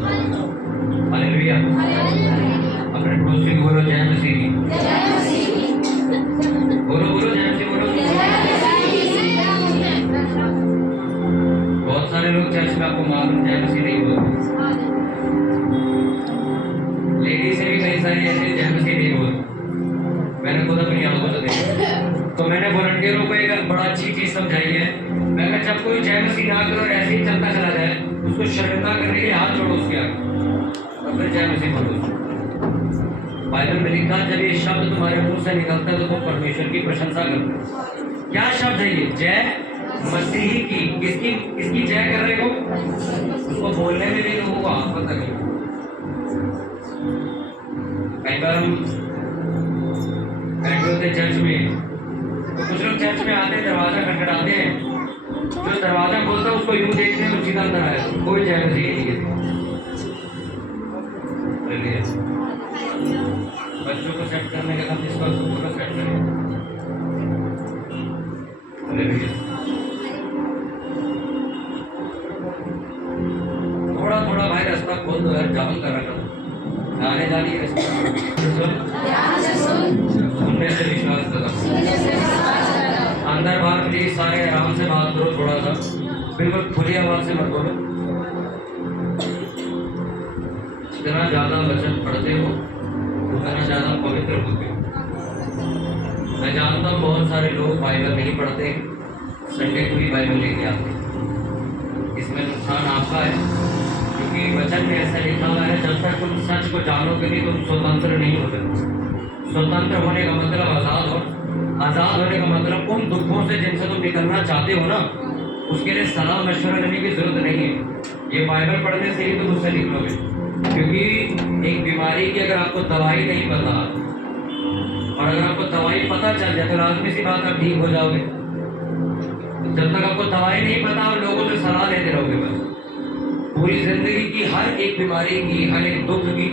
Hallelujah. अपने पड़ोसी को बोलो जय मसीह। बोलो बोलो जय मसीह बोलो। बहुत सारे लोग चर्च में आपको मालूम जय मसीह नहीं बोलते। लेडीज से भी कई सारी ऐसे जय मसीह नहीं बोलते। मैंने खुद अपनी आंखों से देखा। तो मैंने वॉलंटियरों को एक बड़ा अच्छी चीज समझाई है। मैं कहा जब कोई जय मसीह ना करे और ऐसे ही चलता चला जाए, उसको शर्मिंदा करने के लिए हाथ जोड़ो उसके आगे और फिर जय मसीह बोलो। बाइबल में लिखा जब ये शब्द तुम्हारे मुंह से निकलता है तो तुम परमेश्वर की प्रशंसा करते हो। क्या शब्द है ये? जय मसीह की। किसकी किसकी जय कर रहे हो? उसको बोलने में भी लोगों को आफत लगे। कई बार हम बैठे होते चर्च में, तो कुछ लोग चर्च में आते, दरवाजा खटखटाते हैं, जो दरवाजा खोलता है उसको यूं देखते हैं और सीधा अंदर आया, कोई जय मसीह नहीं है। बच्चों को सेट करने के बाद इसका पूरा सेट करें। थोड़ा थोड़ा भाई रास्ता खोल दो यार, जाम कर रखा आने जाने की रास्ता सुनने से विश्वास करो। अंदर बाहर प्लीज सारे आराम से बात करो, थोड़ा सा बिल्कुल खुली आवाज से मत बोलो। जितना ज्यादा वचन पढ़ते हो उतना ज्यादा पवित्र होते हो। मैं जानता हूँ बहुत सारे लोग बाइबल नहीं पढ़ते, संडे को ही बाइबल लेके आते। इसमें नुकसान आपका है, क्योंकि वचन में ऐसा लिखा हुआ है जब तक तुम सच को जानोगे नहीं तुम स्वतंत्र नहीं हो सकते। स्वतंत्र होने का मतलब आजाद हो। आजाद होने का मतलब उन दुखों से जिनसे तुम निकलना चाहते हो ना, उसके लिए सलाह मशवरा लेने की जरूरत नहीं है। ये बाइबल पढ़ने से ही तुम उससे निकलोगे। क्योंकि एक बीमारी की अगर आपको दवाई नहीं पता और अगर आपको दवाई पता चल जाए तो लाजमी सी बात आप ठीक हो जाओगे। जब तक आपको दवाई नहीं पता आप लोगों से सलाह लेते रहोगे बस। पूरी जिंदगी की हर एक बीमारी की, हर एक दुख की,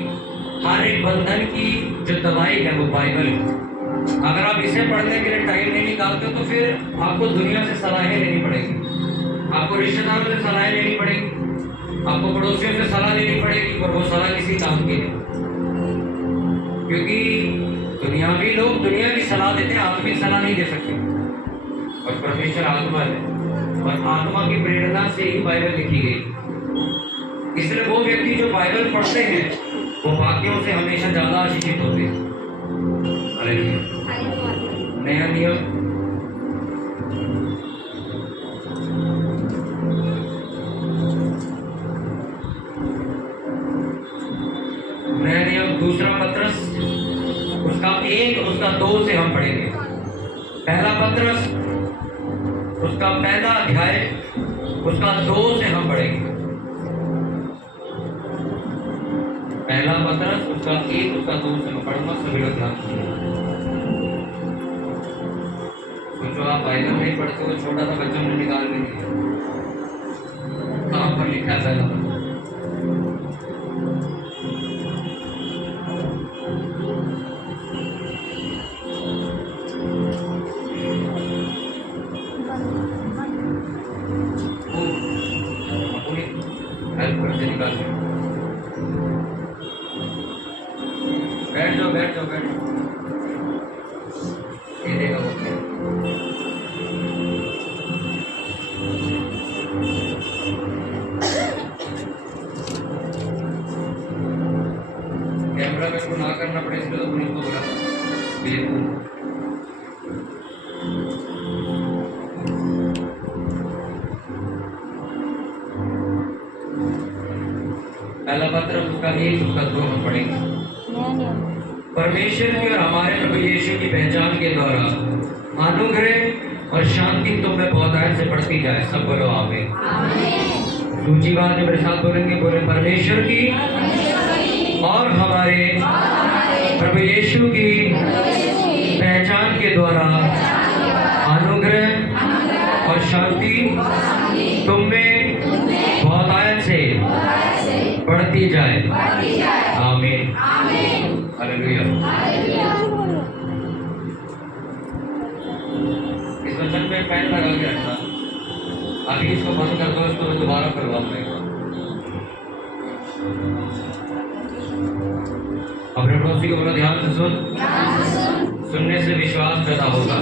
हर एक बंधन की जो दवाई है वो बाइबल है। अगर आप इसे पढ़ने के लिए टाइम नहीं निकालते तो फिर आपको दुनिया से सलाहें लेनी पड़ेगी, आपको रिश्तेदारों से सलाहें लेनी पड़ेगी, आपको पड़ोसियों से सलाह लेनी पड़ेगी, और वो सलाह किसी काम की नहीं। क्योंकि दुनियावी लोग दुनिया की सलाह देते हैं, आत्मिक सलाह नहीं दे सकते। और परमेश्वर आत्मा है और आत्मा की प्रेरणा से ही बाइबल लिखी गई। इसलिए वो व्यक्ति जो बाइबल पढ़ते हैं वो वाक्यों से हमेशा ज्यादा आशीषित होते हैं। नया नियम दूसरा पत्रस उसका 1 उसका 2 से हम पढ़ेंगे। पहला पत्रस उसका पहला अध्याय उसका 2 से हम पढ़ेंगे। पहला पत्रस उसका 1 उसका 2 से मैं पढ़ूंगा, सभी लोग ध्यान तो जो आप बाइबल नहीं पढ़ते हो छोटा सा बच्चा ने निकाल के दिया, कहाँ पर लिखा है पहला पत्रस? हेल्प करते निकाल के बैठ जाओ बैठ जाओ बैठ जाओ। ये देखो कैमरा मैन को ना करना पड़े इसलिए तो पुलिस को बोला पहला पत्र उसका 1 उसका 2 हम पढ़ेंगे। परमेश्वर की और हमारे प्रभु यीशु की पहचान के द्वारा अनुग्रह और शांति तुम में बहुतायत से बढ़ती जाए। सब बोलो आमीन। दूसरी बात जो मेरे साथ बोलेंगे, बोले परमेश्वर की और हमारे प्रभु यीशु की पहचान के द्वारा अनुग्रह और शांति तुम में बहुतायत से बढ़ती जाए। आमीन हालेलुया। इस वचन में पेन लगा के रखना, अभी इसको बंद कर दो, इसको मैं दोबारा करवाऊंगा। अपने पड़ोसी को बोलो ध्यान से सुन, सुनने से विश्वास पैदा होगा।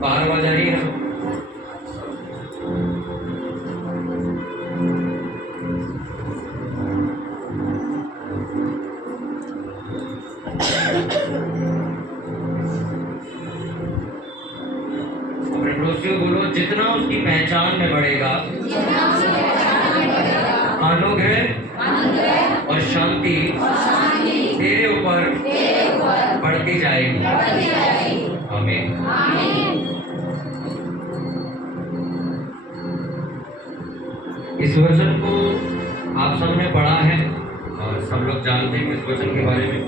बाहर आवाज आ रही है? अपने पड़ोसी को बोलो जितना उसकी पहचान में बढ़ेगा, अनुग्रह और शांति तेरे ऊपर बढ़ती जाएगी। आमीन। इस वचन को आप सबने पढ़ा है और सब लोग जानते हैं इस वचन के बारे में।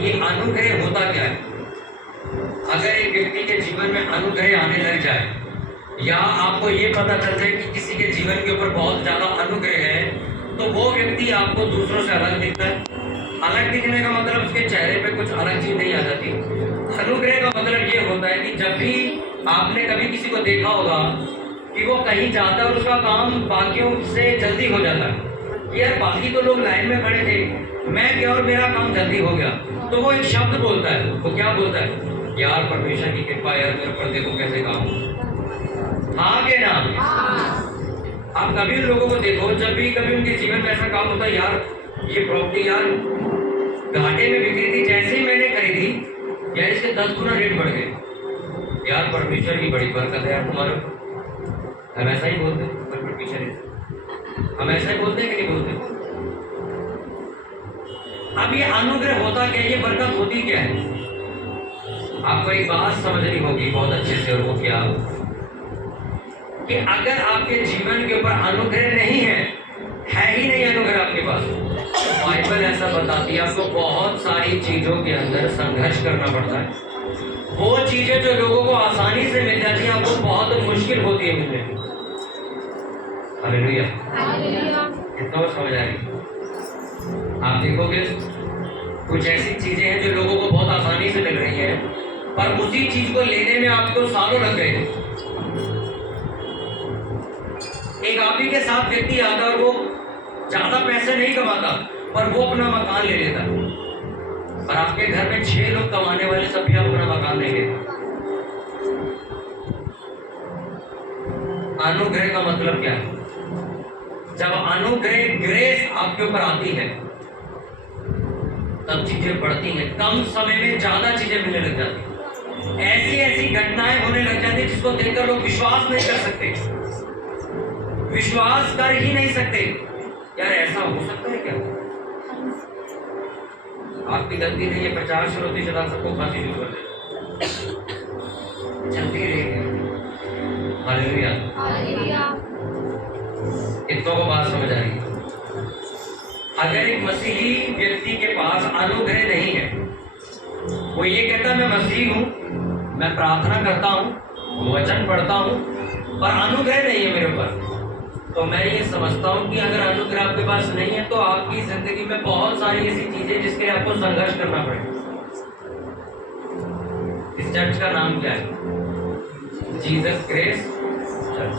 ये अनुग्रह होता क्या है? अगर एक व्यक्ति के जीवन में अनुग्रह आने लग जाए या आपको ये पता चल जाए कि किसी के जीवन के ऊपर बहुत ज्यादा अनुग्रह है, तो वो व्यक्ति आपको दूसरों से अलग दिखता है। अलग दिखने का मतलब उसके चेहरे पे कुछ अलग चीज नहीं आ जाती। अनुग्रह का मतलब ये होता है कि जब भी आपने कभी किसी को देखा होगा कि वो कहीं जाता है और उसका काम बाकियों से जल्दी हो जाता है, यार बाकी तो लोग लाइन में खड़े थे, मैं क्या और मेरा काम जल्दी हो गया, तो वो एक शब्द बोलता है। वो क्या बोलता है? यार परमेश्वर की कृपा, यार मेरे ऊपर देखो कैसे काम। हाँ के नाम आप कभी उन लोगों को देखो, जब भी कभी उनके जीवन में ऐसा काम होता है, यार ये प्रॉपर्टी यार घाटे में बिक्री थी, जैसे ही मैंने खरीदी यार इसके 10 गुना रेट बढ़ गए। यार परमेश्वर की बड़ी बरकत है यार तुम्हारे। हम ऐसा ही बोलते हैं, परमेश्वर हम ऐसा ही बोलते हैं कि नहीं बोलते? अब ये अनुग्रह होता क्या है, ये बरकत होती क्या है? आपको एक बात समझनी होगी बहुत अच्छे से, और वो क्या कि अगर आपके जीवन के ऊपर अनुग्रह नहीं है ही नहीं अनुग्रह आपके पास, तो बाइबल ऐसा बताती है आपको बहुत सारी चीजों के अंदर संघर्ष करना पड़ता है। वो चीजें जो लोगों को आसानी से मिल जाती हैं आपको बहुत मुश्किल होती है मिलने की। हालेलुया। कितना समझ आएगी? आप देखोगे कुछ ऐसी चीजें हैं जो लोगों को बहुत आसानी से मिल रही है, पर उसी चीज को लेने में आपको सालों लग गए। एक आप ही के साथ व्यक्ति आता और वो ज्यादा पैसे नहीं कमाता, पर वो अपना मकान ले लेता, और आपके घर में 6 लोग कमाने वाले सब भी अपना मकान नहीं लेते। अनुग्रह का मतलब क्या है? जब अनुग्रह ग्रेस आपके ऊपर आती है तब चीजें बढ़ती हैं, कम समय में ज्यादा चीजें मिलने लग जाती, ऐसी ऐसी घटनाएं होने लग जाती जिसको देखकर लोग विश्वास नहीं कर सकते, विश्वास कर ही नहीं सकते। यार ऐसा हो सकता है क्या? आपकी गलती नहीं है, 50% आप सबको फांसी शुरू कर दे, चलती रहेगी। हालेलुया। कितनों को बात समझ आ रही है? अगर एक मसीही व्यक्ति के पास अनुग्रह नहीं है, वो ये कहता मैं मसीही हूं, मैं प्रार्थना करता हूं, वचन पढ़ता हूं, पर अनुग्रह नहीं है मेरे ऊपर, तो मैं ये समझता हूं कि अगर अनुग्रह आपके पास नहीं है तो आपकी जिंदगी में बहुत सारी ऐसी चीजें जिसके लिए आपको संघर्ष करना पड़ेगा। इस चर्च का नाम क्या है? Jesus grace church.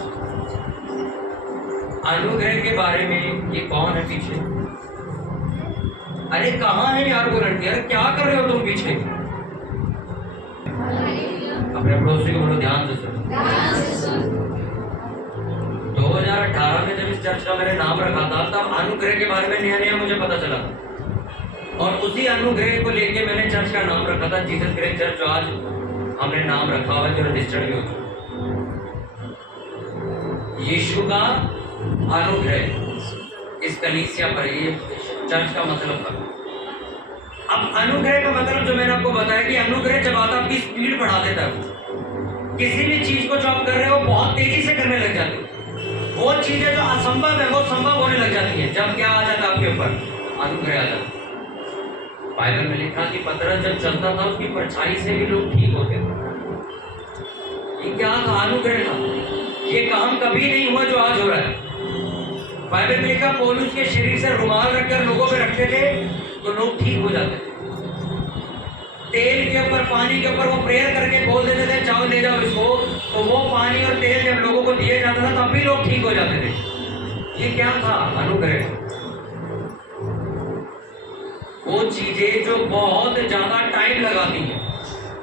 अनुग्रह के बारे में ये कौन है पीछे? अरे कहाँ है यार वॉलंटियर, क्या कर रहे हो तुम पीछे? अपने पड़ोसी को बोलो ध्यान से सुनो। 2018 में जब इस चर्च का मैंने नाम रखा था, तब अनुग्रह के बारे में नया नया मुझे पता चला था, और उसी अनुग्रह को लेके मैंने चर्च का नाम रखा था जीसस ग्रेस चर्च, जो आज हमने नाम रखा हुआ, जो रजिस्टर्ड भी हो चुका। यीशु का अनुग्रह इस कलीसिया पर, ये चर्च का मतलब था। अब अनुग्रह का मतलब जो मैंने आपको बताया कि अनुग्रह जब आता आपकी स्पीड बढ़ा देता है, किसी भी चीज को जो आप कर रहे हो बहुत तेजी से करने लग जाते हो, वो चीजें जो असंभव है वो संभव होने लग जाती है। जब क्या आ जाता है आपके ऊपर? अनुग्रह आ जाता। बाइबल में लिखा कि पतरस जब चलता था उसकी परछाई से भी लोग ठीक होते थे। ये क्या था? अनुग्रह था। ये काम कभी नहीं हुआ जो आज हो रहा है। बाइबल में लिखा पौलुस के शरीर से रुमाल रखकर लोगों पे रखते थे तो लोग ठीक हो जाते थे। तेल के ऊपर, पानी के ऊपर वो प्रेयर करके बोल देते थे जाओ ले जाओ इसको, तो वो पानी और तेल जब लोगों को दिया जाता था तब भी लोग ठीक हो जाते थे। ये क्या था? अनुग्रह। वो चीजें जो बहुत ज्यादा टाइम लगाती हैं,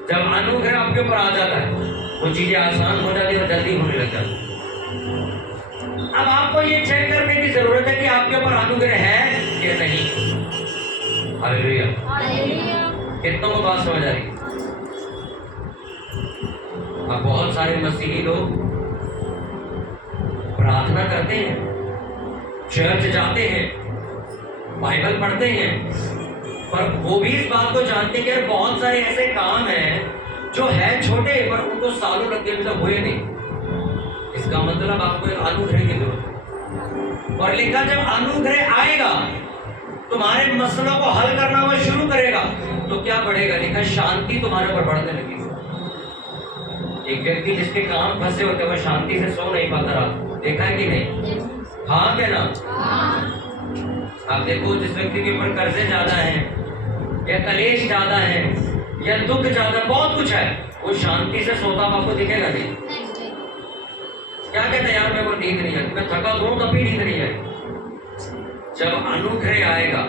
जब अनुग्रह आपके ऊपर आ जाता है वो चीजें आसान हो जाती है और जल्दी होने लग जाती है। अब आपको ये चेक करने की जरूरत है कि आपके ऊपर अनुग्रह है या नहीं। हालेलुया। कितनों को बात समझ आ रही? अब बहुत सारे मसीही लोग प्रार्थना करते हैं, चर्च जाते हैं, बाइबल पढ़ते हैं, पर वो भी इस बात को जानते हैं कि यार बहुत सारे ऐसे काम हैं जो है छोटे पर उनको सालों लग गए मतलब हुए नहीं। इसका मतलब आपको एक अनुग्रह की जरूरत है। और लिखा जब अनुग्रह आएगा तुम्हारे मसलों को हल करना वो शुरू करेगा तो क्या बढ़ेगा? लिखा शांति तुम्हारे ऊपर बढ़ने लगेगी। एक व्यक्ति जिसके काम फंसे होते हैं वो शांति से सो नहीं पाता रात, देखा है कि नहीं? हाँ क्या ना? आप देखो जिस व्यक्ति के ऊपर कर्जे ज्यादा है या कलेश ज्यादा है या दुख ज्यादा, बहुत कुछ है, वो शांति से सोता आपको दिखेगा नहीं। क्या कहते हैं यार मेरे को नींद नहीं आती, मैं थका हूं तब भी नींद नहीं आई। जब अनुग्रह आएगा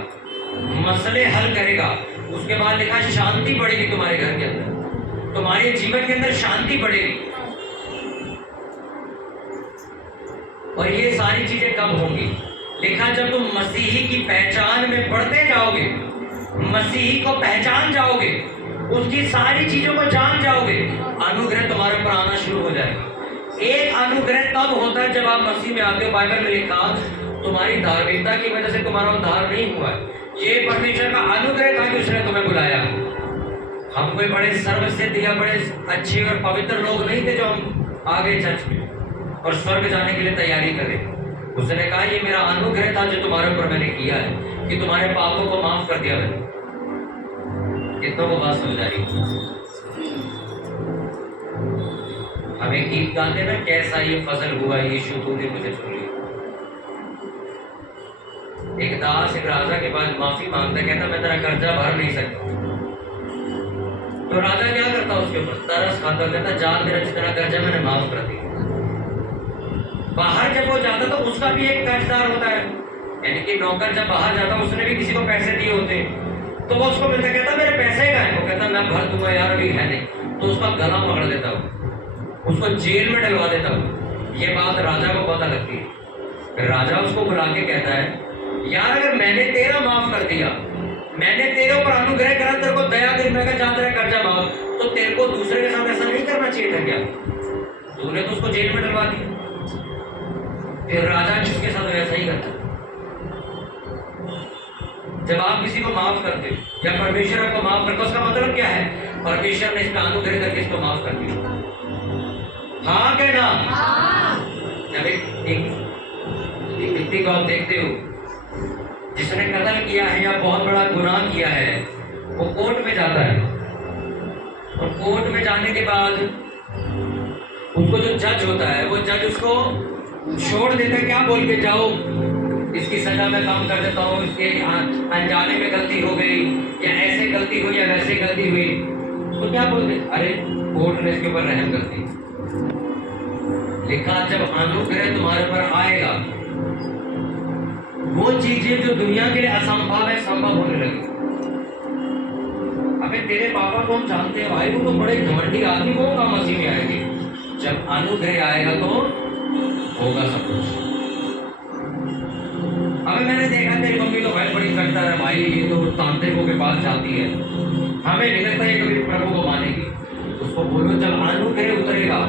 मसले हल करेगा उसके बाद लिखा शांति बढ़ेगी तुम्हारे घर के अंदर, तुम्हारे जीवन के अंदर शांति बढ़ेगी। और ये सारी चीजें कब होंगी? लिखा जब तुम मसीही की पहचान में बढ़ते जाओगे, मसीही को पहचान जाओगे, उसकी सारी चीजों को जान जाओगे, अनुग्रह तुम्हारे ऊपर आना शुरू हो जाएगा। एक अनुग्रह तब होता है जब आप मसीह में आते हो। बाइबल में लिखा तुम्हारी धार्मिकता की वजह से तुम्हारा उद्धार नहीं हुआ है, ये परमेश्वर का अनुग्रह था कि उसने तुम्हें बुलाया। हम कोई बड़े सर्वसिद्ध या बड़े अच्छे और पवित्र लोग नहीं थे जो हम आ गए चर्च में और स्वर्ग जाने के लिए तैयारी करें। उसने कहा ये मेरा अनुग्रह था जो तुम्हारे ऊपर मैंने किया है कि तुम्हारे पापों को माफ कर दिया मैंने। कितनों को बात समझ आ रही? हम एक गीत गाते ना, कैसा ये फजल हुआ यीशु तूने मुझे छू लिया। एक दास एक राजा के पास माफी मांगता, कहता मैं तेरा कर्जा भर नहीं सकता। तो राजा क्या करता उसके ऊपर? तरस खाता, कहता जा तेरा जितना कर्जा मैंने माफ कर दिया। बाहर जब वो जाता तो उसका भी एक कर्जदार होता है, यानी कि नौकर जब बाहर जाता उसने भी किसी को पैसे दिए होते, तो वो उसको मिलता, कहता मेरे पैसे का है, वो कहता मैं भर दूंगा यार अभी है नहीं, तो उसका गला पकड़ देता हूँ, उसको जेल में डलवा देता हूँ। ये बात राजा को पता लगती है। राजा उसको बुला के कहता है यार अगर मैंने तेरा माफ कर दिया, मैंने तेरे ऊपर अनुग्रह करा, तेरे को दया दी, मैं जा तेरा कर्जा माफ, तो तेरे को दूसरे के साथ ऐसा नहीं करना चाहिए था क्या? तूने तो उसको जेल में डलवा दिया। फिर राजा किसके साथ वैसा ही करता। जब आप किसी को माफ करते हो या परमेश्वर आपको माफ करता, उसका मतलब क्या है? परमेश्वर ने इसका अनुग्रह करके इसको माफ कर दिया। हाँ कहना? जब एक व्यक्ति को आप देखते हो जिसने कत्ल किया है या बहुत बड़ा गुनाह किया है, वो कोर्ट में जाता है और कोर्ट में जाने के बाद उसको जो जज होता है वो जज उसको छोड़ देता है। क्या बोल के जाओ इसकी सजा मैं कम कर देता हूँ, इसके अनजाने में गलती हो गई या ऐसे गलती हुई या वैसे गलती हुई, तो क्या बोलते? अरे कोर्ट ने इसके ऊपर रहम कर दी। लिखा जब अनुग्रह तुम्हारे पर आएगा वो चीजें जो दुनिया के लिए असंभव है संभव होने लगी। अबे तेरे पापा को हम जानते हैं भाई, वो तो बड़े घमंडी आदमी, वो काम मसीह में आएगी। जब अनुग्रह आएगा तो होगा सब कुछ। अबे मैंने देखा तेरी मम्मी तो भाई बड़ी कट्टर है भाई, ये तो तांत्रिकों के पास जाती है, हमें नहीं लगता ये कभी प्रभु को मानेगी। उसको बोलो जब अनुग्रह उतरेगा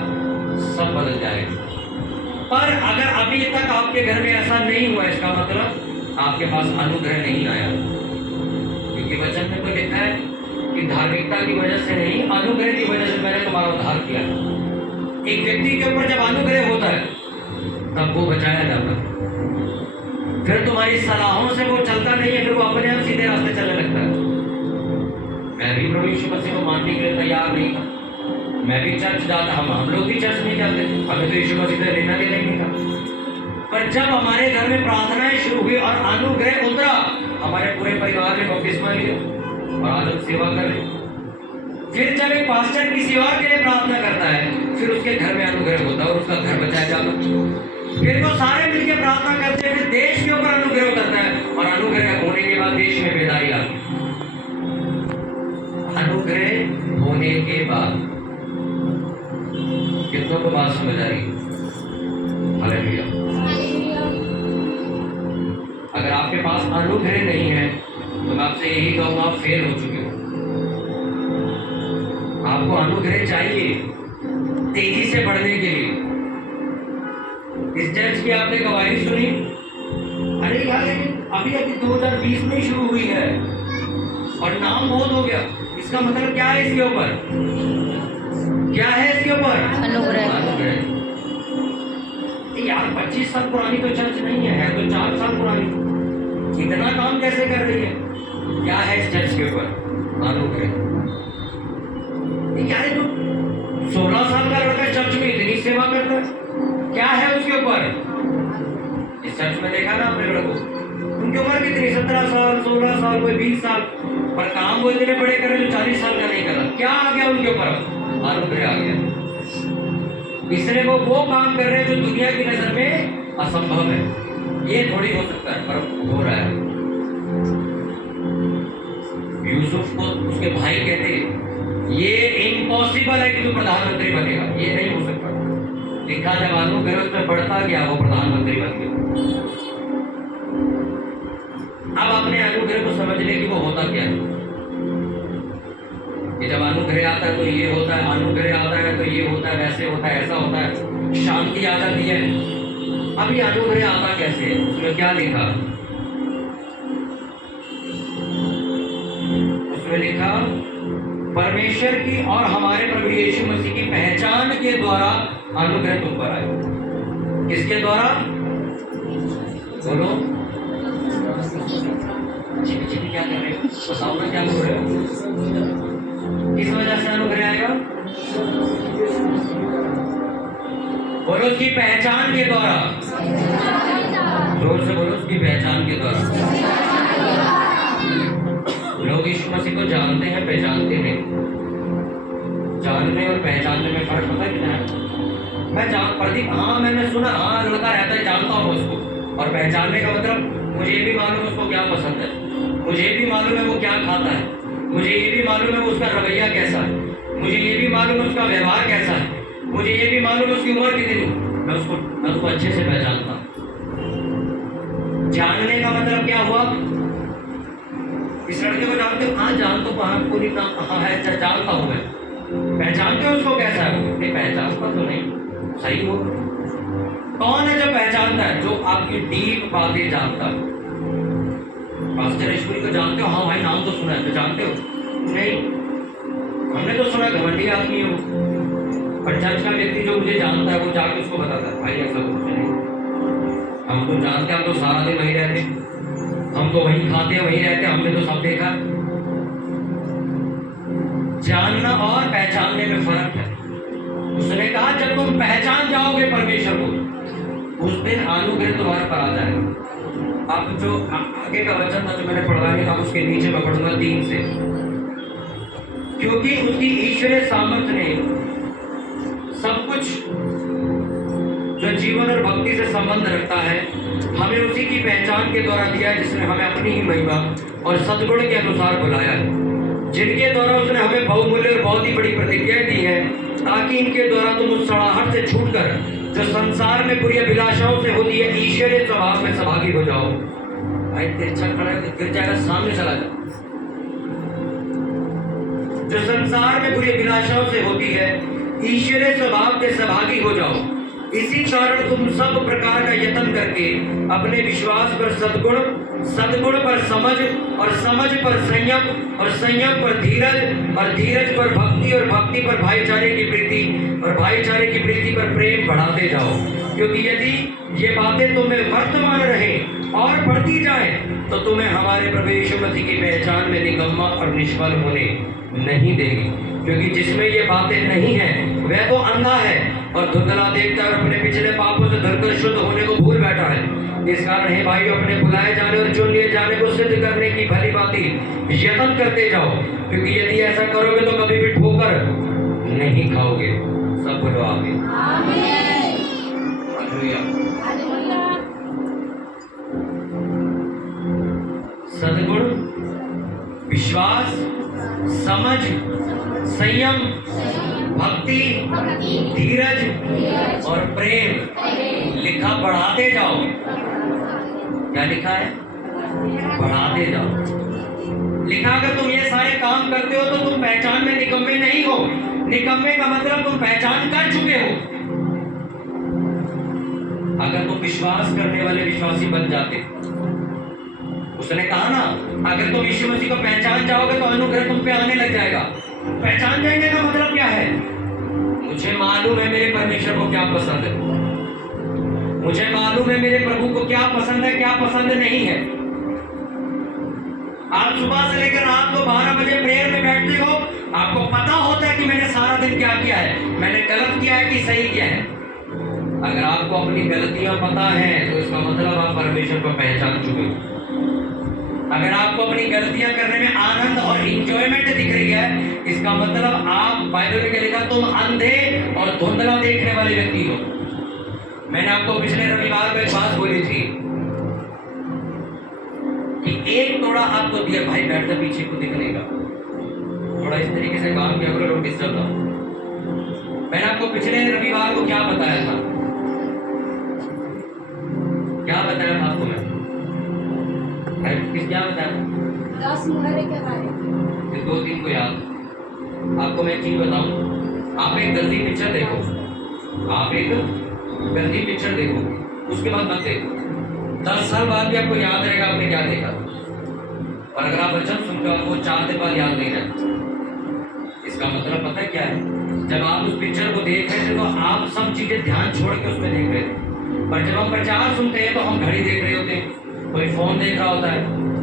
सब बदल जाएगा। पर अगर अभी तक आपके घर में ऐसा नहीं हुआ, इसका मतलब आपके पास अनुग्रह नहीं आया, क्योंकि वचन में तो लिखा है कि धार्मिकता की वजह से नहीं, अनुग्रह की वजह से मैंने तुम्हारा उद्धार किया। एक व्यक्ति के ऊपर जब अनुग्रह होता है तब वो बचाया जाता है। फिर तुम्हारी सलाहों से वो चलता नहीं है, फिर वो अपने आप सीधे रास्ते चलने लगता है। मैं भी प्रभु यीशु मसीह को मानने के लिए तैयार नहीं था, मैं भी चर्च जाता, हम लोग भी चर्च नहीं जाते, हमें तो यीशु मसीह से लेना देना नहीं था। पर जब हमारे घर में प्रार्थनाएं शुरू हुई और अनुग्रह उतरा, हमारे पूरे परिवार ने बपतिस्मा लिया और आज हम सेवा कर रहे। फिर जब एक पास्टर किसी और के लिए प्रार्थना करता है, फिर उसके घर में अनुग्रह होता है और उसका घर बचाया जाता है। फिर वो सारे मिलकर प्रार्थना करते हैं, फिर देश के ऊपर अनुग्रह करता है और अनुग्रह होने के बाद देश में बेदारी आती है। अनुग्रह होने के बाद कितनों को बात समझ आ रही है? हालेलुया। अगर आपके पास अनुग्रह नहीं है तो मैं आपसे यही कहूंगा, आप फेल हो चुके हो। आपको अनुग्रह चाहिए तेजी से बढ़ने के लिए। इस चर्च की आपने गवाही सुनी, अरे यार अभी अभी 2020 में शुरू हुई है और नाम बहुत हो गया। इसका मतलब क्या है? इसके ऊपर क्या है? इसके ऊपर अनुग्रह। यार 25 साल पुरानी तो चर्च नहीं है तो 4 साल पुरानी। इतना काम कैसे कर रही है? क्या है इस चर्च के ऊपर? अनुग्रह। यार तो 16 साल का लड़का चर्च में इतनी सेवा करता है, क्या है उसके ऊपर? इस चर्च में देखा ना आपने लड़कों, उनकी उम्र कितनी? 17 साल, 16 साल, कोई 20 साल, पर काम वो इतने बड़े कर रहे जो 40 साल का नहीं कर रहा। क्या आ गया उनके ऊपर? अनुग्रह आ गया। इसलिए वो काम कर रहे हैं जो दुनिया की नजर में असंभव है। ये थोड़ी हो सकता है, पर हो रहा है। यूसुफ को उसके भाई कहते ये इम्पॉसिबल है कि तू प्रधानमंत्री बनेगा, ये नहीं हो सकता। लिखा जब अनुग्रह उसमें बढ़ता गया वो प्रधानमंत्री बन गया। अब अपने अनुग्रह को समझ ले कि वो होता क्या है। कि जब अनुग्रह आता है तो ये होता है, अनुग्रह आता है तो ये होता है, वैसे होता है, ऐसा होता है, शांति आ जाती है। अभी अनुग्रह आता कैसे है? उसमें क्या लिखा? उसमें लिखा परमेश्वर की और हमारे प्रभु यीशु मसीह की पहचान के द्वारा अनुग्रह तुम पर आए। किसके द्वारा? बोलो। चिपचिपी क्या कर रहे हो? बताओ ना क्या बोल रहे हो? किस वजह से अनुग्रह आएगा? बोलो उसकी पहचान के द्वारा। जोर से बोलो, उसकी पहचान के द्वारा। लोग यीशु मसीह को जानते हैं, पहचानते नहीं। जानने और पहचानने में फर्क पता है कितना है? मैं जान प्रदीप, हाँ मैंने सुना, हाँ लड़का रहता है, जानता हूँ उसको। और पहचानने का मतलब मुझे ये भी मालूम है उसको क्या पसंद है, मुझे ये भी मालूम है वो क्या खाता है, मुझे ये भी मालूम है उसका रवैया कैसा है, मुझे ये भी मालूम है उसका व्यवहार कैसा है, मुझे ये भी मालूम है उसकी उम्र कितनी। मैं उसको अच्छे से पहचानता हूँ। जानने का मतलब क्या हुआ? इस लड़के को जानते हो? हाँ जानता हूँ, हाँ पूरी हाँ है, जानता हूँ मैं। पहचानते हो उसको कैसा है? वो नहीं पहचानता तो नहीं, सही हो। कौन है जो पहचानता है? जो आपकी डीप बातें जानता है। पास्टर ईश्वरी को जानते हो? हाँ भाई नाम तो सुना है। तो जानते हो? नहीं, हमने तो सुना घमंडी आदमी हो। पर चर्च का व्यक्ति जो मुझे जानता है वो जाके उसको बताता है भाई ऐसा कुछ नहीं, हम तो जानते हैं, हम तो सारा दिन वहीं रहते, हम तो वहीं खाते हैं, वहीं रहते हैं, हमने तो सब देखा। जानना और पहचानने में फर्क है। उसने कहा जब तुम पहचान जाओगे परमेश्वर को, उस दिन अनुग्रह तुम्हारे पर आ जाएगा। अब जो आगे का वचन था जो मैंने पढ़ा है, अब उसके नीचे मैं पढ़ूंगा 3 से। क्योंकि उसकी ईश्वरीय सामर्थ्य ने सब कुछ जो जीवन और भक्ति से संबंध रखता है हमें उसी की पहचान के द्वारा दिया है, जिसने हमें अपनी ही महिमा और सद्गुण के अनुसार बुलाया है, जिनके द्वारा उसने हमें बहुमूल्य और बहुत ही बड़ी प्रतिज्ञा दी है, ताकि इनके द्वारा तुम उस सड़ाहट से छूटकर जो संसार में बुरी अभिलाषाओं से होती है ईश्वरीय स्वभाव में सहभागी हो जाओ। भाई तिरछा खड़ा है, गिर जाएगा, सामने चला जाओ। जो संसार में बुरी अभिलाषाओं से होती है ईश्वरीय स्वभाव के सहभागी हो जाओ। इसी कारण तुम सब प्रकार का यत्न करके अपने विश्वास पर सद्गुण, सद्गुण पर समझ और समझ पर संयम और संयम पर धीरज और धीरज पर भक्ति और भक्ति पर भाईचारे की प्रीति और भाईचारे की प्रीति पर प्रेम बढ़ाते जाओ। क्योंकि यदि ये बातें तुम्हें वर्तमान रहे और बढ़ती जाए तो तुम्हें हमारे प्रभु यीशु मसीह की पहचान में निकम्मा और निष्फल होने नहीं देगी। क्योंकि जिसमें ये बातें नहीं है वह तो अंधा है और धुंधला देखता है और अपने पिछले पापों से धरकर शुद्ध होने को भूल बैठा है। इस कारण हे भाइयों, अपने बुलाए जाने और चुन लिए जाने को सिद्ध करने की भली भांति यत्न करते जाओ, क्योंकि यदि ऐसा करोगे तो कभी भी ठोकर नहीं खाओगे। सब बोलो आमीन। हालेलुया। सद्गुण, विश्वास, समझ, संयम, भक्ति, धीरज और प्रेम लिखा बढ़ाते जाओ। क्या लिखा है? बढ़ाते जाओ। लिखा अगर तुम ये सारे काम करते हो तो तुम पहचान में निकम्मे नहीं हो। निकम्मे का मतलब तुम पहचान कर चुके हो। अगर तुम विश्वास करने वाले विश्वासी बन जाते, उसने कहा ना, अगर तुम यीशु मसीह को पहचान जाओगे तो अनुग्रह तुम पे आने लग जाएगा। पहचान जाएंगे का मतलब क्या है? मुझे मालूम है मेरे परमेश्वर को क्या पसंद है, मुझे मालूम है मेरे प्रभु को क्या पसंद है, क्या पसंद नहीं है। आप सुबह से लेकर रात को 12 बजे प्रेयर में बैठते हो, आपको पता होता है कि मैंने सारा दिन क्या किया है, मैंने गलत किया है कि सही किया है। अगर आपको अपनी गलतियां पता है तो इसका मतलब आप परमेश्वर को पहचान चुके हो। अगर आपको अपनी गलतियां करने में आनंद और इंजॉयमेंट दिख रही है, इसका मतलब आप, बाइबल में क्या लिखा, तुम अंधे और धुंधला देखने वाले व्यक्ति हो। मैंने आपको पिछले रविवार को एक बात बोली थी कि एक तोड़ा आपको दिया, भाई बैठ जा, पीछे को दिखने का, थोड़ा इस तरीके से काम किया करो, लोग डिस्टर्ब ना। मैंने आपको पिछले रविवार को क्या बताया था? क्या बताया था आपको? मैं क्या बताया? 10 मुहर्रे के बारे में। 2-3 को याद। आपको मैं एक चीज बताऊं, आप एक गंदी पिक्चर देखो, आप एक गंदी पिक्चर देखो, उसके बाद मत देखो। 10 साल बाद भी आपको याद रहेगा आपने क्या देखा। और अगर आप वचन सुनते हो आपको 4 दिन बाद याद नहीं रहता। इसका मतलब पता है क्या है? जब आप उस पिक्चर को देख रहे थे तो आप सब चीजें ध्यान छोड़ के उसमें देख रहे थे, पर जब हम प्रचार सुनते हैं तो हम घड़ी देख रहे होते हैं, कोई फोन देख रहा होता है,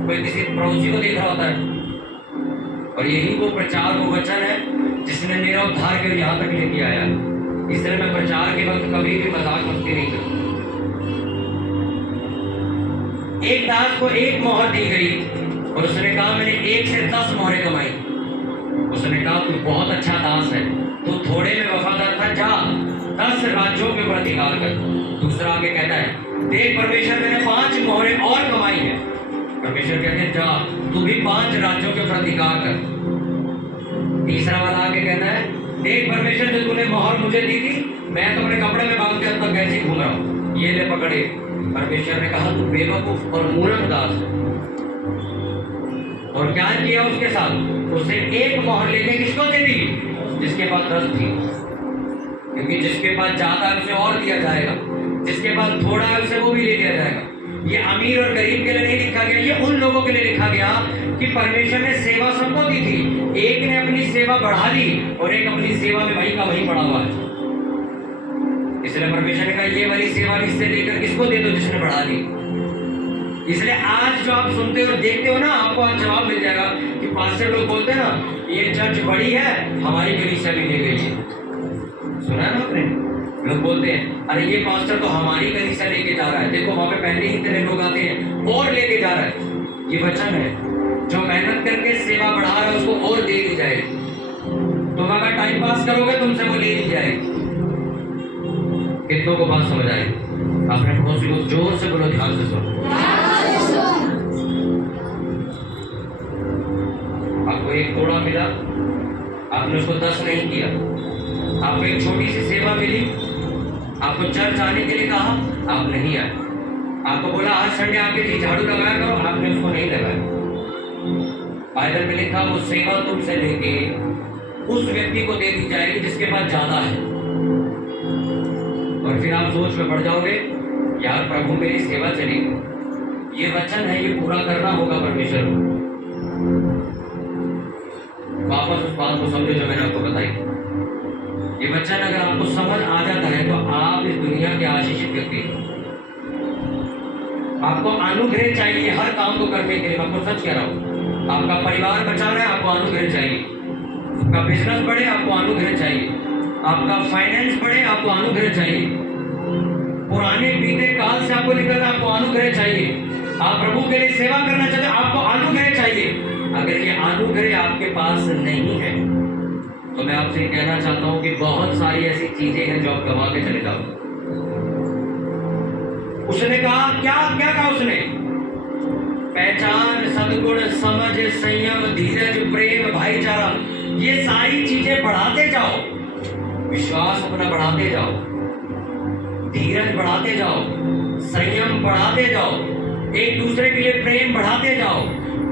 कोई किसी पड़ोसी को देख रहा होता है। और यही वो प्रचार, वो वचन है जिसने मेरा उद्धार के यहाँ तक लेके आया। इसलिए मैं प्रचार के वक्त कभी भी मजाक मस्ती नहीं करता। एक दास को 1 मोहर दी गई और उसने कहा मैंने 1 से 10 मोहरें कमाई। उसने कहा तू बहुत अच्छा दास है, तू थोड़े में वफादार था, जा 10 राज्यों के ऊपर अधिकार कर। दूसरा आगे कहता है देख परमेश्वर, मैंने 5 मोहरें और कमाई है। परमेश्वर कहते हैं जा तू भी 5 राज्यों के ऊपर अधिकार कर। तीसरा वाला आगे कहता है देख परमेश्वर, जो तूने मोहर मुझे दी थी, मैं तो अपने कपड़े में बांध के अब तक ऐसे ही घूम रहा हूँ, ये ले पकड़े। परमेश्वर ने कहा तू बेवकूफ और मूर्ख दास है। और क्या किया उसके साथ? उसे 1 मोहर लेके किसको दे दी? जिसके पास 10 थी। क्योंकि जिसके पास ज्यादा है उसे और दिया जाएगा, जिसके पास थोड़ा है उसे वो भी ले दिया जाएगा। ये अमीर और गरीब के लिए नहीं लिखा गया, ये उन लोगों के लिए लिखा गया कि परमेश्वर ने सेवा सबको दी थी। एक ने अपनी सेवा बढ़ा ली और एक अपनी सेवा में वही का वही पड़ा हुआ है। इसलिए परमेश्वर ने कहा ये वाली सेवा इससे लेकर किसको दे दो जिसने बढ़ा ली। इसलिए आज जो आप सुनते हो देखते हो ना, आपको आज जवाब मिल जाएगा कि पास्टर लोग बोलते हैं ना ये चर्च बड़ी है, हमारी कलीसिया भी ले गई है। सुना है ना आपने? लोग बोलते हैं अरे ये पास्टर तो हमारी कलीसिया लेके जा रहा है, देखो वहां पे पहले ही इतने लोग आते हैं और लेके जा रहा है। ये वचन है, जो मेहनत करके सेवा बढ़ा रहा है उसको और दे दी जाएगी। तुम अगर टाइम पास करोगे तुमसे वो ले दी जाएगी। कितनों को बात समझ आई? आपने पड़ोसी को जोर से बोलो, ध्यान से सुनो। आपको 1 तोड़ा मिला, आपने उसको 10 नहीं किया। आपको एक छोटी सी सेवा मिली, आपको चर्च आने के लिए कहा, आप नहीं आए। आपको बोला हर संडे आके जी झाड़ू लगाया करो, आपने उसको नहीं लगाया। बाइबल में लिखा वो सेवा तुमसे लेके उस व्यक्ति को दे दी जाएगी जिसके पास ज्यादा है। और फिर आप सोच में पड़ जाओगे यार प्रभु मेरी सेवा चलेगी। ये वचन है, ये पूरा करना होगा परमेश्वर को। वापस उस बात को समझो जो मैंने आपको बताई। ये वचन अगर आपको समझ आ जाता है तो आप इस दुनिया के आशीषित व्यक्ति हैं। आपको अनुग्रह चाहिए हर काम को करने के लिए। मैं आपको सच कह रहा हूँ, आपका परिवार बचाना है, आपको अनुग्रह चाहिए। आपका बिजनेस बढ़े, आपको अनुग्रह चाहिए। आपका फाइनेंस बढ़े, आपको अनुग्रह चाहिए। पुराने बीते काल से आपको निकलना, आपको अनुग्रह चाहिए। आप प्रभु के लिए सेवा करना चाहते हैं, आपको अनुग्रह चाहिए। अगर ये अनुग्रह आपके पास नहीं है तो मैं आपसे कहना चाहता हूं कि बहुत सारी ऐसी चीजें हैं जो आप गंवा के चले जाओ। उसने कहा क्या क्या कहा उसने? पहचान, सद्गुण, समझ, संयम, धीरज, प्रेम, भाईचारा, ये सारी चीजें बढ़ाते जाओ। विश्वास अपना बढ़ाते जाओ, धीरज बढ़ाते जाओ, संयम बढ़ाते जाओ, एक दूसरे के लिए प्रेम बढ़ाते जाओ,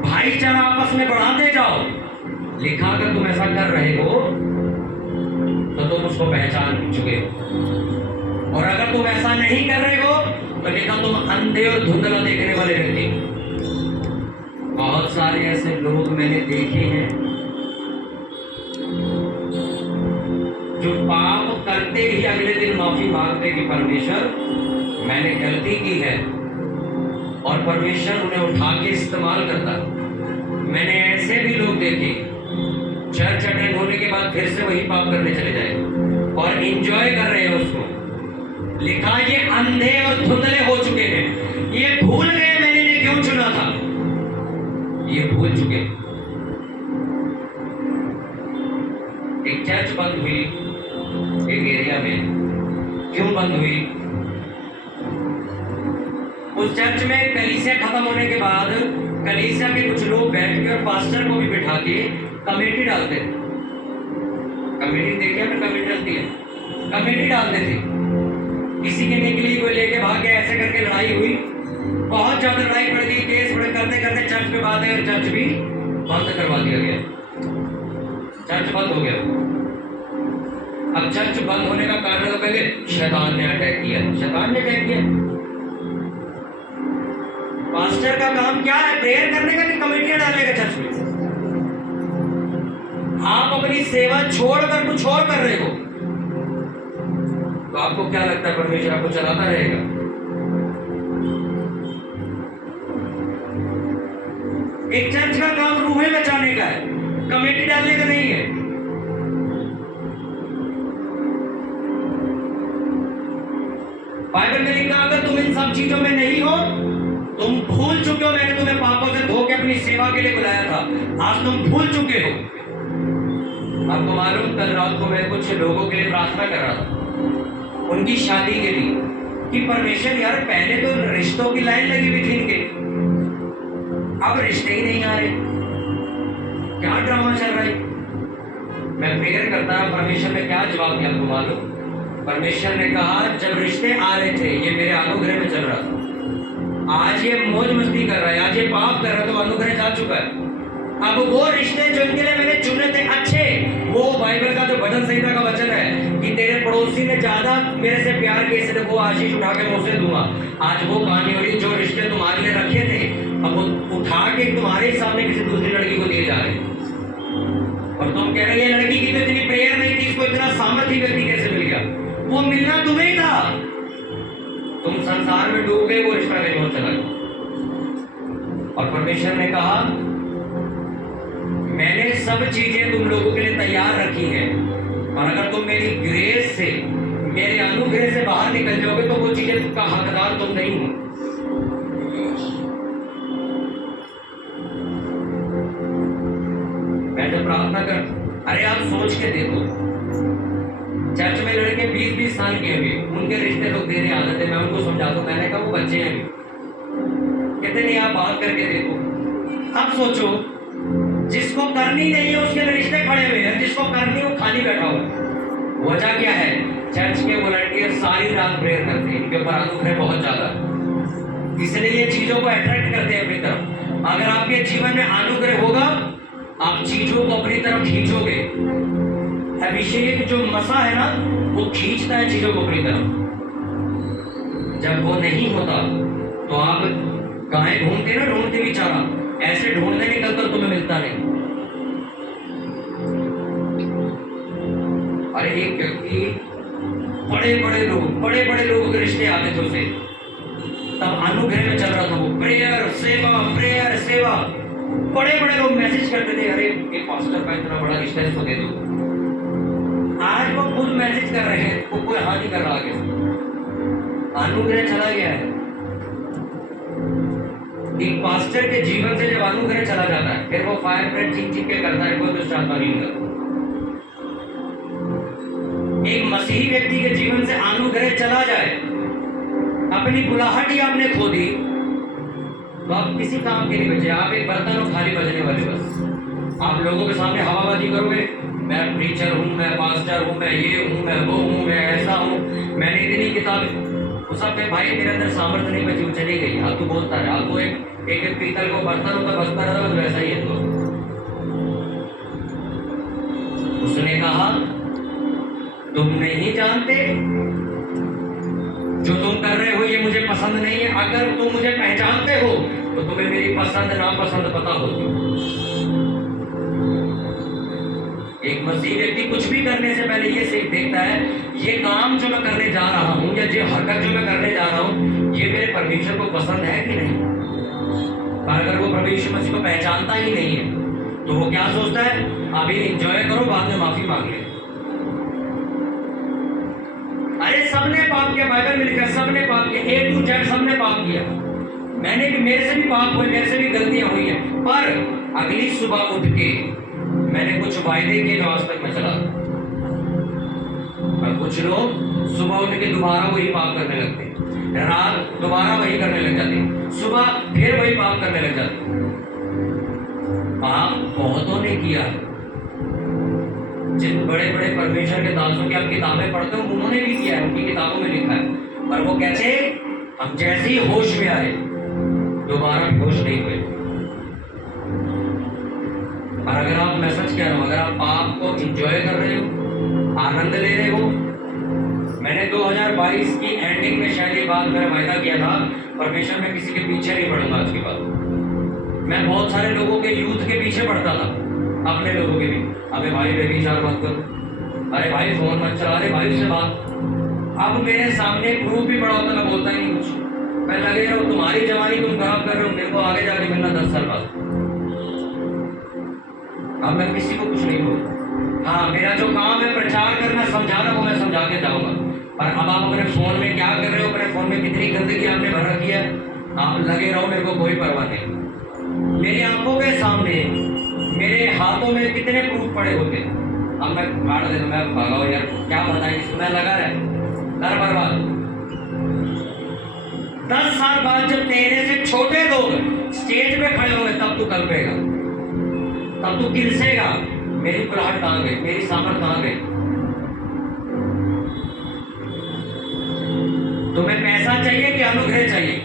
भाईचारा आपस में बढ़ाते जाओ। लिखा अगर तुम ऐसा कर रहे हो तो तुम उसको पहचान चुके हो, और अगर तुम ऐसा नहीं कर रहे हो तो लिखा तुम अंधे और धुंधला देखने वाले व्यक्ति। बहुत सारे ऐसे लोग मैंने देखे हैं जो पाप करते ही अगले दिन माफी मांगते कि परमेश्वर मैंने गलती की है, और परमेश्वर उन्हें उठा के इस्तेमाल करता। मैंने ऐसे भी लोग देखे चर्च अटेंड होने के बाद फिर से वही पाप करने चले जाए और एंजॉय कर रहे हैं उसको। लिखा ये अंधे और धुंधले हो चुके हैं, ये भूल गए मैंने इन्हें क्यों चुना था, ये भूल चुके। एक चर्च बंद हुई एक एरिया में, क्यों बंद हुई? उस चर्च में कलीसिया खत्म होने के बाद कलीसिया के कुछ लोग बैठ के और पास्टर को भी बिठा के कमेटी डालते थे। कमेटी देखिए आपने, कमेटी डलती है, कमेटी डालते थे। किसी की निकली कोई लेके भाग गया, ऐसे करके लड़ाई हुई, बहुत ज्यादा लड़ाई पड़ गई, केस बड़े करते करते चर्च पे बात है और चर्च भी बंद करवा दिया गया, चर्च बंद हो गया। अब चर्च बंद होने का कारण तो पहले शैतान ने अटैक किया, शैतान ने अटैक किया। पास्टर का काम क्या है? प्रेयर करने का कि कमेटियां डालने का चर्च में? आप अपनी सेवा छोड़कर कुछ और कर रहे हो तो आपको क्या लगता है परमेश्वर आपको चलाता रहेगा? एक चर्च का काम रूहें बचाने का है, कमेटी डालने का नहीं है। बाइबल में लिखा अगर तुम इन सब चीजों में नहीं हो, तुम भूल चुके हो मैंने तुम्हें पापों से धो के अपनी सेवा के लिए बुलाया था, आज तुम भूल चुके हो। आपको मालूम, कल रात को मैं कुछ लोगों के लिए प्रार्थना कर रहा था उनकी शादी के लिए कि परमेश्वर यार पहले तो रिश्तों की लाइन लगी हुई थी इनके, अब रिश्ते ही नहीं आ रहे, क्या ड्रामा चल रहा है? मैं प्रेयर करता रहा, परमेश्वर ने क्या जवाब दिया आपको मालूम? परमेश्वर ने कहा जब रिश्ते आ रहे थे ये मेरे अनुग्रह में चल रहा था, आज ये मौज मस्ती कर रहा है, आज ये पाप कर रहा है, तो अनुग्रह जा चुका है। अब वो रिश्ते जो इनके लिए मैंने चुने थे अच्छे, वो बाइबल का जो भजन संहिता का वचन है कि तेरे पड़ोसी ने ज्यादा मेरे से प्यार किए से वो आशीष उठा के मुझसे दूंगा, आज वो कहानी हो रही। जो रिश्ते तुम्हारे लिए रखे थे अब वो उठा के तुम्हारे सामने किसी दूसरी लड़की को दिए जा रहे हैं, और तुम कह रहे हैं लड़की की तो इतनी प्रेयर नहीं थी, इसको इतना सामर्थ्य व्यक्ति कैसे मिल गया? वो मिलना तुम्हें ही था, तुम संसार में डूब गए, वो रिश्ता कहीं और चला गया। और परमेश्वर ने कहा मैंने सब चीजें तुम लोगों के लिए तैयार रखी हैं, और अगर तुम मेरी ग्रेस से, मेरे अनुग्रह से बाहर निकल जाओगे तो वो चीजें का हकदार तुम नहीं हो। मैं जब प्रार्थना कर, अरे आप सोच के देखो, चर्च में लड़के 20-20 साल के होंगे, उनके रिश्ते लोग देने आते थे, मैं उनको समझाता हूं, मैंने कहा वो बच्चे हैं, कहते नहीं आप बात करके देखो। अब सोचो जिसको करनी नहीं है उसके लिए रिश्ते खड़े हुए हैं, जिसको करनी है वो खाली बैठा हुआ है। वजह क्या है? चर्च के वॉलंटियर सारी रात प्रेयर करते हैं, इनके ऊपर अनुग्रह बहुत ज्यादा, इसलिए ये चीजों को अट्रैक्ट करते हैं अपनी तरफ। अगर आपके जीवन में अनुग्रह होगा आप चीजों को अपनी तरफ खींचोगे। अभिषेक जो मसा है ना वो खींचता है चीजों को अपनी तरफ, जब वो नहीं होता तो आप गाय ढूंढते ना, ढूंढते भी चारा, ऐसे ढूंढने निकलकर तुम्हें मिलता नहीं। अरे एक व्यक्ति, बड़े बड़े लोगों के रिश्ते आते थे उसे, तब अनुग्रह में चल रहा था वो, प्रेयर सेवा। बड़े लोग मैसेज करते थे, अरे ये पास्टर का इतना बड़ा रिश्ता है इसको दे दो। आज आज वो खुद मैसेज कर रहे हैं, वो कोई हानि कर रहा आगे से, अनुग्रह चला गया है। एक पास्टर के जीवन से जब अनुग्रह चला जाता है, फिर वो फायर ब्रेड चीख चीख के करता है, कोई तो चाहता नहीं करता। एक मसीही व्यक्ति के जीवन से अनुग्रह चला जाए, अपनी बुलाहट ही आपने खो दी, तो आप किसी काम के नहीं बचे। आप एक बर्तन हो खाली बजने वाले, बस आप लोगों के सामने हवाबाजी करोगे, मैं प्रीचर हूँ, मैं पास्टर हूँ, मैं ये हूँ, मैं वो हूँ, मैं ऐसा हूँ, मैंने इतनी किताबें, वो सब में भाई मेरे अंदर सामर्थ्य नहीं बची, वो चली गई। आप तो बोलता है, आपको एक पीतल को बर्तन होता बसता रहता, बस वैसा ही है। तो उसने कहा तुम नहीं जानते जो तुम कर रहे हो ये मुझे पसंद नहीं है। अगर तुम मुझे पहचानते हो तो तुम्हें मेरी पसंद नापसंद पता होती। एक मसीही व्यक्ति कुछ भी करने से पहले ये सीख देखता है, ये काम जो मैं करने जा रहा हूं या ये हरकत जो मैं करने जा रहा हूं, ये मेरे परमेश्वर को पसंद है कि नहीं। पर अगर वो परमेश्वर मसीह को पहचानता ही नहीं है तो वो क्या सोचता है, अभी एंजॉय करो, बाद में माफी मांग ले। अरे सबने पाप किया, बाइबल में लिखा सबने पाप किया, A to Z सबने पाप किया। मैंने भी, मेरे से भी पाप हुए, मेरे से भी गलतियां हुई हैं, पर अगली सुबह उठ के मैंने कुछ वायदे किए जो आज तक मैं चला। पर कुछ लोग सुबह उठ के दोबारा वही पाप करने लगते, रात दोबारा वही करने लग जाते, सुबह फिर वही पाप करने लग जाते। पाप बहुतों ने किया, जिन बड़े बड़े परमेश्वर के दासों की आप किताबें पढ़ते हो उन्होंने भी किया है, उनकी किताबों में लिखा है। पर वो कहते हैं हम जैसे ही होश में आए दोबारा होश नहीं हुए। और अगर आप, मैं सच कह रहा हूं, अगर आप पाप को एंजॉय कर रहे हो, आनंद ले रहे हो, मैंने 2022 की एंडिंग में शायद ये बात मैंने वायदा किया था, परमेश्वर में किसी के पीछे नहीं पड़ूंगा आज के बाद। मैं बहुत सारे लोगों के यूथ के पीछे पड़ता था, अपने लोगों के भी, अबे भाई बेविचार मत करो, अरे भाई फोन मत चला, अरे भाई उससे बात। अब मेरे सामने प्रूफ भी पड़ा होता, मैं बोलता ही नहीं कुछ, मैं लगे रहो तुम्हारी जवानी तुम खराब कर रहे हो, मेरे को आगे जाके मिलना 10 साल बाद। अब मैं किसी को कुछ नहीं बोलता। हाँ, मेरा जो काम है प्रचार करना, समझाना, वो मैं समझा के जाऊंगा। पर अब आप अपने फोन में क्या कर रहे हो, अपने फोन में कितनी गंदगी आपने भर रखी है, आप लगे रहो, मेरे को कोई परवाह नहीं। मेरी आंखों के सामने, मेरे हाथों में कितने प्रूफ पड़े होते। अब मैं काट देता, मैं भागाओ यार, क्या बताएं इसको, मैं लगा रहे दर बर्बाद। 10 साल बाद जब तेरे से छोटे लोग स्टेज पे खड़े होंगे तब तू कल्पेगा, तब तू गिरसेगा, मेरी बुलाहट कहां गई, मेरी सामर्थ कहां गई। तुम्हें पैसा चाहिए कि अनुग्रह चाहिए?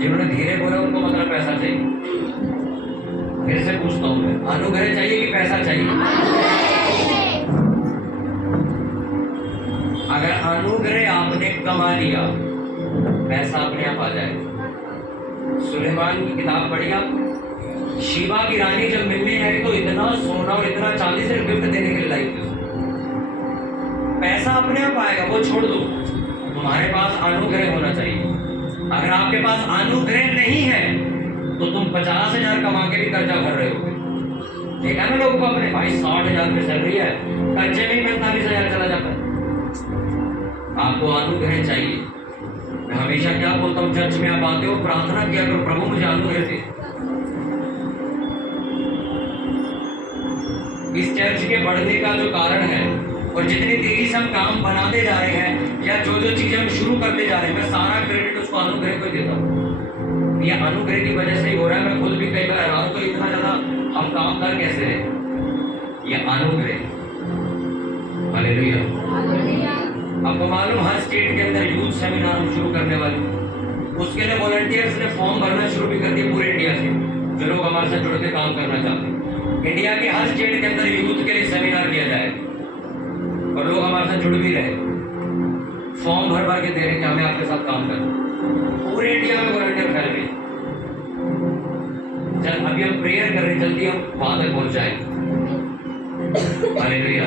जिन्होंने धीरे बोला उनको मतलब पैसा चाहिए। फिर से पूछता हूं मैं, अनुग्रह चाहिए कि पैसा चाहिए? अगर अनुग्रह आपने कमा लिया, पैसा अपने आप आ जाएगा। सुलेमान की किताब पढ़ी आप, शीबा की रानी जब मिलने आई तो इतना सोना और इतना चांदी से गिफ्ट देने के लिए लाई थी। पैसा अपने आप आएगा, वो छोड़ दो, तुम्हारे पास अनुग्रह होना चाहिए। अगर आपके पास अनुग्रह नहीं है तो तुम 50,000 कमा के भी कर्जा भर रहे हो। देखा ना लोगों को अपने, भाई 60,000 में सैलरी है, कर्जे में ही 45,000 चला जाता है। आपको अनुग्रह चाहिए। मैं हमेशा क्या बोलता हूँ, चर्च में आप आते हो, प्रार्थना किया करो, प्रभु मुझे अनुग्रह दे। इस चर्च के बढ़ने का जो कारण है और जितनी तेजी से हम काम बनाते जा रहे हैं या जो जो चीजें हम शुरू करते जा रहे हैं, मैं सारा क्रेडिट उसको अनुग्रह को देता हूँ। ये अनुग्रह की वजह से ही हो रहा है। मैं खुद भी कई बार हैरान हूं, तो इतना ज्यादा हम काम कर कैसे रहे, ये अनुग्रह। हालेलुया। आपको मालूम, हर स्टेट के अंदर यूथ सेमिनार हम शुरू करने वाले, उसके लिए वॉलंटियर्स ने फॉर्म भरना शुरू भी कर दिया पूरे इंडिया से, जो लोग हमारे साथ जुड़ के काम करना चाहते हैं। इंडिया के हर स्टेट के अंदर यूथ के लिए सेमिनार किया जाएगा और लोग हमारे साथ जुड़ भी रहे, फॉर्म भर भर के दे रहे कि हमें आपके साथ काम करना। पूरे इंडिया में वॉलंटियर फैल गए। चल अभी हम प्रेयर कर रहे हैं, जल्दी हम वहां तक पहुंच जाएंगे। हालेलुया।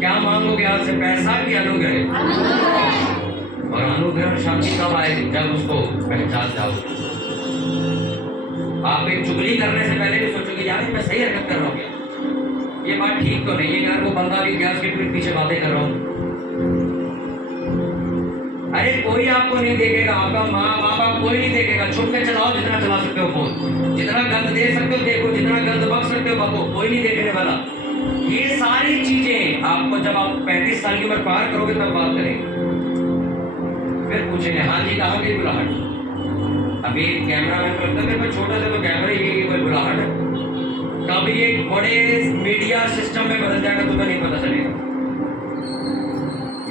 क्या मांगोगे आज से, पैसा की अनुग्रह? और अनुग्रह शांति कब आएगी? जब उसको पहचान जाओगे। आप एक चुगली करने से पहले भी सोचोगे यार मैं सही हरकत कर रहा हूँ क्या, ये बात ठीक तो नहीं है यार, वो बंदा भी गैस के पीछे बातें कर रहा हूँ। अरे कोई आपको नहीं देखेगा, आपका माँ बाप आप कोई नहीं देखेगा, छुप के चलाओ जितना चला सकते हो फोन, जितना गंद दे सकते हो देखो, जितना गंद बक सकते हो बको, कोई नहीं देखने वाला। ये सारी चीजें आपको जब आप 35 साल की उम्र पार करोगे तब बात करेंगे। फिर पूछेंगे हाँ जी कहाँ गई बुलाहट। अभी कैमरा मैन को लगता है मेरे छोटा सा तो कैमरा ये कोई बुलाहट है, कब ये बड़े मीडिया सिस्टम में बदल जाएगा तुम्हें नहीं पता चलेगा।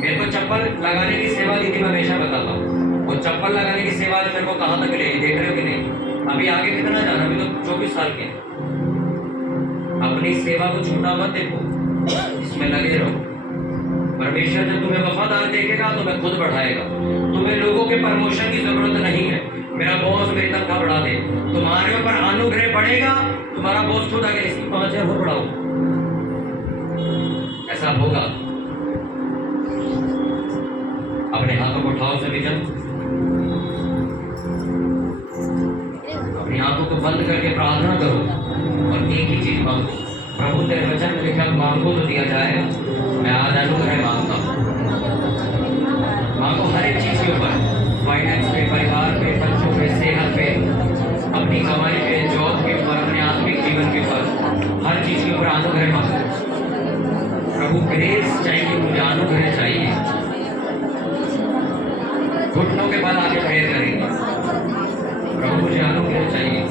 मेरे को चप्पल लगाने की सेवा दी थी, मैं हमेशा बताता हूँ, वो चप्पल लगाने की सेवा मेरे को कहाँ तक ले, देख रहे हो कि नहीं। अभी आगे कितना जाना, अभी तो 24 साल के हैं। अपनी सेवा को छूटा मत देखो, इसमें लगे रहो। परमेश्वर जब तुम्हें वफादार देखेगा तुम्हें खुद बढ़ाएगा। तुम्हें लोगों के प्रमोशन की जरूरत नहीं है, मेरा बॉस मेरी तनख्वाह बढ़ा दे, तुम्हारे ऊपर अनुग्रह बढ़ेगा, तुम्हारा बॉस खुद आगे इसकी 5,000 और बढ़ाओ, ऐसा होगा। अपने हाथों को उठाओ सभी जन, अपनी आंखों को बंद करके प्रार्थना करो और एक ही चीज मांगो। प्रभु तेरे वचन में लिखा मांगो तो दिया जाएगा, मैं आज अनुग्रह मांगता हूँ। मांगो हर एक चीज के ऊपर, फाइनेंस पे, परिवार पे, बच्चों पे, सेहत पे, अपनी कमाई पे, जॉब के ऊपर, अपने आत्मिक जीवन के ऊपर, हर चीज के ऊपर अनुग्रह मांगो। प्रभु ग्रेस चाहिए, मुझे अनुग्रह चाहिए। घुटनों के बल आगे प्रेयर करेंगे, प्रभु मुझे अनुग्रह चाहिए।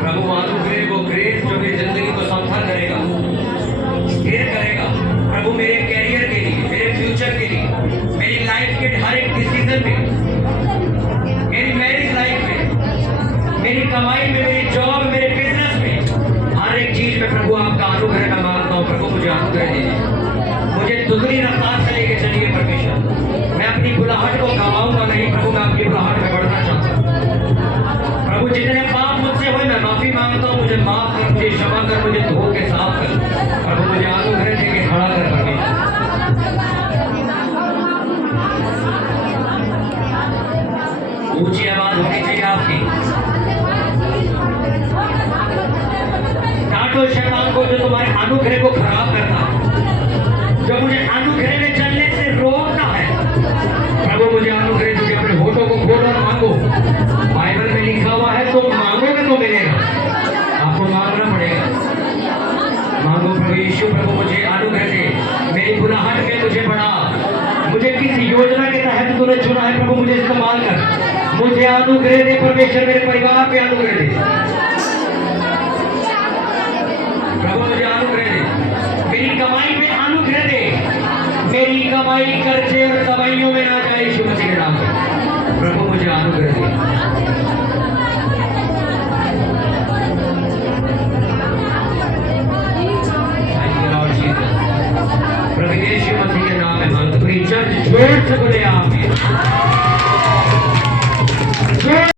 प्रभु अनुग्रह वो ग्रेस जो मेरी जिंदगी को संथर करेगा, स्थिर करेगा। प्रभु मेरे कैरियर के लिए, मेरे फ्यूचर के लिए, मेरी लाइफ के हर एक डिसीजन में, मेरी मैरिज लाइफ में, मेरी कमाई में, मेरी जॉब, मेरे बिजनेस में, हर एक चीज में प्रभु आपका अनुग्रह मैं मांगता हूँ। प्रभु मुझे अनुग्रह दीजिए, मुझे दुगनी रफ्तार से लेके चलिए परमेश्वर। मैं अपनी बुलाहट को गवाऊंगा नहीं प्रभु, मैं आपकी बुलाहट में बढ़ना चाहता हूँ। प्रभु जितने पाप मुझसे हुए मैं माफी मांगता हूँ, मुझे माफ कर, मुझे क्षमा कर, मुझे धो के साफ कर। प्रभु मुझे अनुग्रह देके खड़ा कर परमेश्वर। ऊंची आवाज होनी चाहिए आपकी। डांटो शैतान को जो तुम्हारे अनुग्रह को खराब करता है, जो मुझे अनुग्रह में चलने से रोकता है। प्रभु मुझे अनुग्रह दीजिए, अपने होठों को खोलो और मांगो। बाइबल में लिखा हुआ है तुम मांगोगे तो मिलेगा, आपको मांगना पड़ेगा। मांगो प्रभु यीशु, प्रभु मुझे अनुग्रह दे, मेरी बुलाहट में मुझे बढ़ा, मुझे किस योजना के तहत तूने चुना है प्रभु मुझे इस्तेमाल कर, मुझे अनुग्रह दे परमेश्वर, मेरे परिवार पे अनुग्रह दे प्रभु, मुझे अनुग्रह दे, मेरी कमाई में अनुग्रह दे, मेरी कमाई कर्जे और दवाइयों में ना जाए यीशु मसीह के नाम में। प्रभु मुझे अनुग्रह दे। प्रभु यीशु मसीह के नाम में मांगते, पूरी चर्च जोर से बोले आमीन।